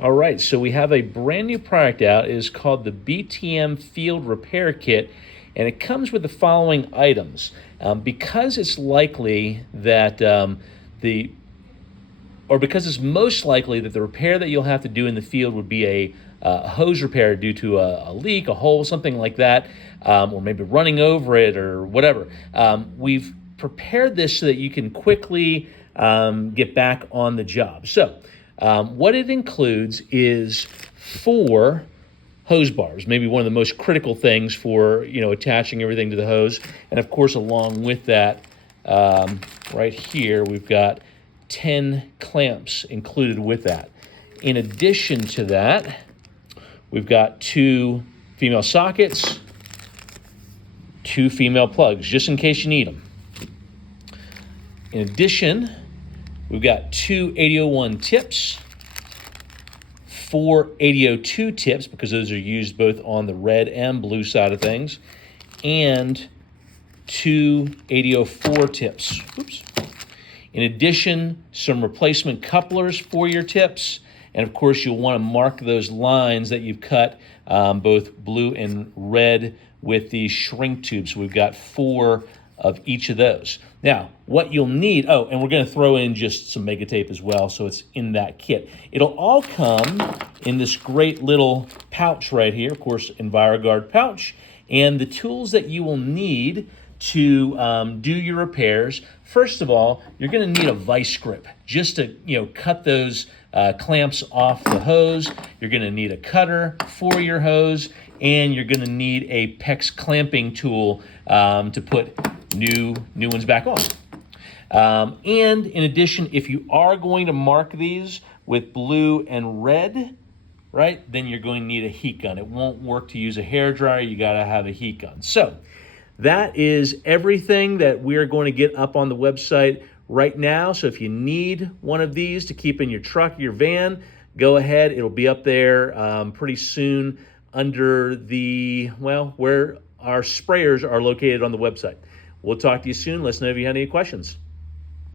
All right, so we have a brand new product out. It is called the BTM Field Repair Kit, and it comes with the following items. Because it's likely that because it's most likely that the repair that you'll have to do in the field would be a hose repair due to a leak, a hole, something like that, or maybe running over it or whatever. We've prepared this so that you can quickly get back on the job. So what it includes is 4 hose bars, maybe one of the most critical things for attaching everything to the hose. And of course, along with that, right here, we've got 10 clamps included with that. In addition to that, we've got 2 female sockets, 2 female plugs, just in case you need them. In addition, we've got 2 801 tips, 4 802 tips, because those are used both on the red and blue side of things, and 2 804 tips. Oops. In addition, some replacement couplers for your tips, and of course you'll want to mark those lines that you've cut, both blue and red, with the shrink tubes. So we've got 4 of each of those. Now, what you'll need, and we're going to throw in just some mega tape as well, so it's in that kit. It'll all come in this great little pouch right here, of course, EnviroGuard pouch, and the tools that you will need to do your repairs. First of all, you're going to need a vice grip just to cut those clamps off the hose. You're going to need a cutter for your hose, and you're going to need a PEX clamping tool to put new ones back on. And in addition, if you are going to mark these with blue and red, right, then you're going to need a heat gun. It won't work to use a hairdryer. You got to have a heat gun. So that is everything that we're going to get up on the website right now. So if you need one of these to keep in your truck or your van, go ahead. It'll be up there pretty soon under where our sprayers are located on the website. We'll talk to you soon. Let us know if you have any questions.